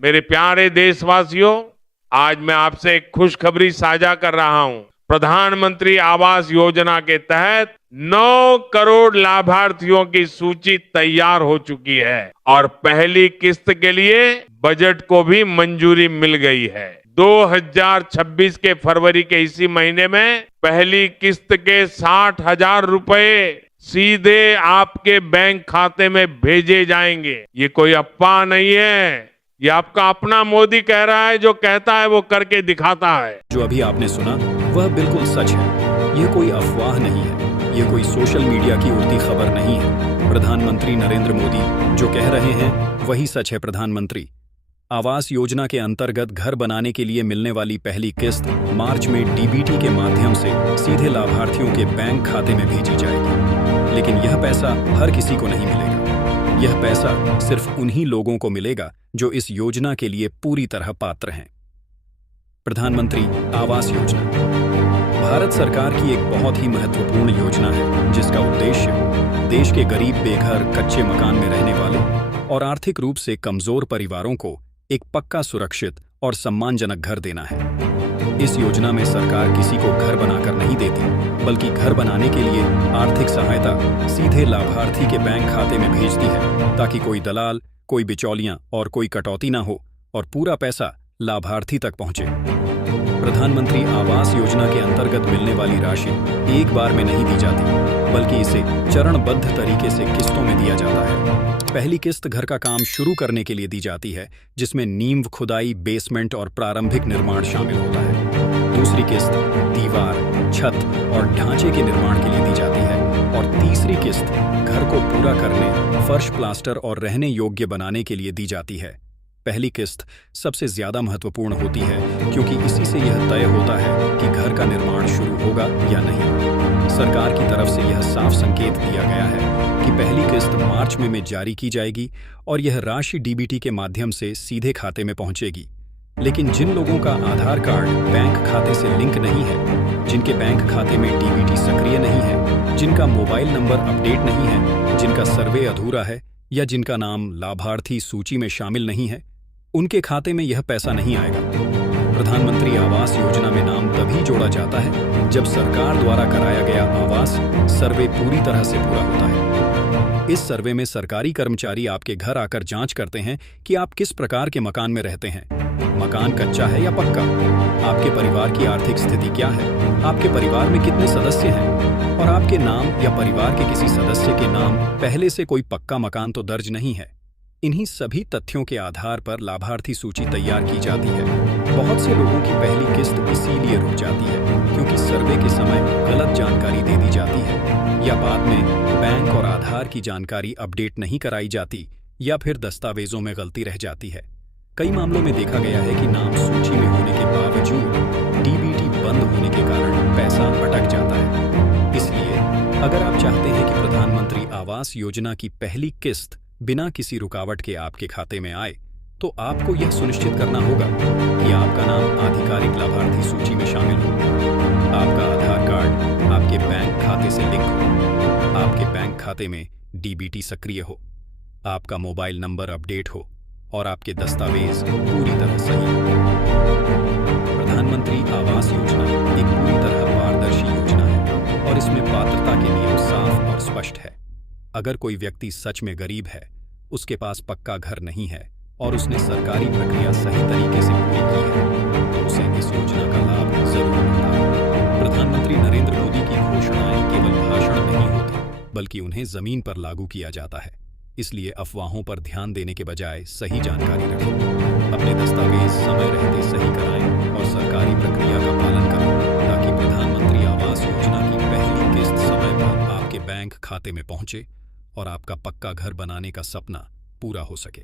मेरे प्यारे देशवासियों, आज मैं आपसे एक खुशखबरी साझा कर रहा हूं। प्रधानमंत्री आवास योजना के तहत 9 करोड़ लाभार्थियों की सूची तैयार हो चुकी है और पहली किस्त के लिए बजट को भी मंजूरी मिल गई है। 2026 के फरवरी के इसी महीने में पहली किस्त के 60,000 रुपए सीधे आपके बैंक खाते में भेजे जाएंगे। ये कोई अफवाह नहीं है, ये आपका अपना मोदी कह रहा है। जो कहता है वो करके दिखाता है। जो अभी आपने सुना वह बिल्कुल सच है। यह कोई अफवाह नहीं है, यह कोई सोशल मीडिया की उड़ती खबर नहीं है। प्रधानमंत्री नरेंद्र मोदी जो कह रहे हैं वही सच है। प्रधानमंत्री आवास योजना के अंतर्गत घर बनाने के लिए मिलने वाली पहली किस्त मार्च में डीबीटी के माध्यम से सीधे लाभार्थियों के बैंक खाते में भेजी जाएगी। लेकिन यह पैसा हर किसी को नहीं मिलेगा। यह पैसा सिर्फ उन्हीं लोगों को मिलेगा जो इस योजना के लिए पूरी तरह पात्र हैं। प्रधानमंत्री आवास योजना भारत सरकार की एक बहुत ही महत्वपूर्ण योजना है, जिसका उद्देश्य देश के गरीब, बेघर, कच्चे मकान में रहने वाले और आर्थिक रूप से कमजोर परिवारों को एक पक्का, सुरक्षित और सम्मानजनक घर देना है। इस योजना में सरकार किसी को घर बनाकर नहीं देती, बल्कि घर बनाने के लिए आर्थिक सहायता सीधे लाभार्थी के बैंक खाते में भेजती है, ताकि कोई दलाल, कोई बिचौलियां और कोई कटौती ना हो और पूरा पैसा लाभार्थी तक पहुंचे। प्रधानमंत्री आवास योजना के अंतर्गत मिलने वाली राशि एक बार में नहीं दी जाती, बल्कि इसे चरणबद्ध तरीके से किस्तों में दिया जाता है। पहली किस्त घर का काम शुरू करने के लिए दी जाती है, जिसमें नींव खुदाई, बेसमेंट और प्रारंभिक निर्माण शामिल होता है। दूसरी किस्त दीवार, छत और ढांचे के निर्माण के लिए दी जाती है और तीसरी किस्त घर को पूरा करने, फर्श, प्लास्टर और रहने योग्य बनाने के लिए दी जाती है। पहली किस्त सबसे ज्यादा महत्वपूर्ण होती है, क्योंकि इसी से यह तय होता है कि घर का निर्माण शुरू होगा या नहीं। सरकार की तरफ से यह साफ संकेत दिया गया है कि पहली किस्त मार्च में जारी की जाएगी और यह राशि डीबीटी के माध्यम से सीधे खाते में पहुंचेगी। लेकिन जिन लोगों का आधार कार्ड बैंक खाते से लिंक नहीं है, जिनके बैंक खाते में डीबीटी सक्रिय नहीं है, जिनका मोबाइल नंबर अपडेट नहीं है, जिनका सर्वे अधूरा है या जिनका नाम लाभार्थी सूची में शामिल नहीं है, उनके खाते में यह पैसा नहीं आएगा। प्रधानमंत्री आवास योजना में नाम तभी जोड़ा जाता है जब सरकार द्वारा कराया गया आवास सर्वे पूरी तरह से पूरा होता है। इस सर्वे में सरकारी कर्मचारी आपके घर आकर जांच करते हैं कि आप किस प्रकार के मकान में रहते हैं। मकान कच्चा है या पक्का, आपके परिवार की आर्थिक स्थिति क्या है, आपके परिवार में कितने सदस्य हैं और आपके नाम या परिवार के किसी सदस्य के नाम पहले से कोई पक्का मकान तो दर्ज नहीं है। इन्हीं सभी तथ्यों के आधार पर लाभार्थी सूची तैयार की जाती है। बहुत से लोगों की पहली किस्त इसीलिए रुक जाती है क्योंकि सर्वे के समय गलत जानकारी दे दी जाती है, या बाद में बैंक और आधार की जानकारी अपडेट नहीं कराई जाती, या फिर दस्तावेजों में गलती रह जाती है। कई मामलों में देखा गया है कि नाम सूची में होने के बावजूद डीबीटी बंद होने के कारण पैसा अटक जाता है। इसलिए अगर आप चाहते हैं कि प्रधानमंत्री आवास योजना की पहली किस्त बिना किसी रुकावट के आपके खाते में आए, तो आपको यह सुनिश्चित करना होगा कि आपका नाम आधिकारिक लाभार्थी सूची में शामिल हो, आपका आधार कार्ड आपके बैंक खाते से लिंक हो, आपके बैंक खाते में डीबीटी सक्रिय हो, आपका मोबाइल नंबर अपडेट हो और आपके दस्तावेज पूरी तरह सही हो। प्रधानमंत्री आवास योजना एक पूरी तरह पारदर्शी योजना है और इसमें पात्रता के नियम साफ और स्पष्ट है। अगर कोई व्यक्ति सच में गरीब है, उसके पास पक्का घर नहीं है और उसने सरकारी प्रक्रिया सही तरीके से पूरी की है, तो उसे इस योजना का लाभ जरूर मिलता है। प्रधानमंत्री नरेंद्र मोदी की घोषणाएं केवल भाषण नहीं होती, बल्कि उन्हें जमीन पर लागू किया जाता है। इसलिए अफवाहों पर ध्यान देने के बजाय सही जानकारी रखें, अपने दस्तावेज समय रहते सही कराएं और सरकारी प्रक्रिया का पालन करें, ताकि प्रधानमंत्री आवास योजना की पहली किस्त समय पर आपके बैंक खाते में पहुंचे और आपका पक्का घर बनाने का सपना पूरा हो सके।